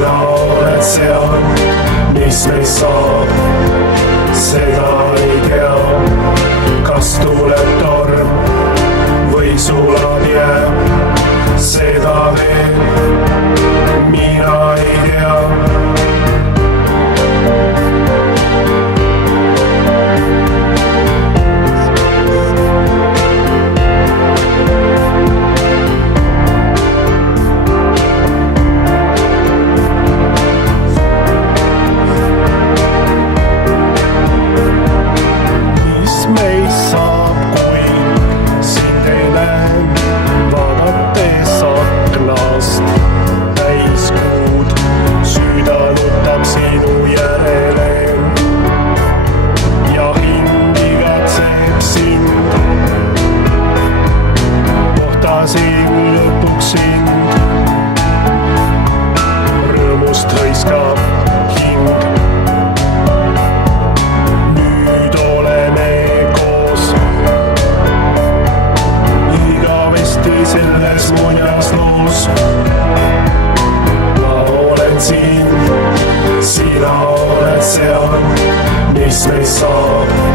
sina oled seal, mis meist saab, seda ei tea. Kas tuleb torm või sulab jää, seda veel mina ei tea. Lõpuks sind rõõmust hõiskab hing. Nüüd oleme koos igavesti selles muinas loos. Ma olen siin, sina oled seal, mis meist saab.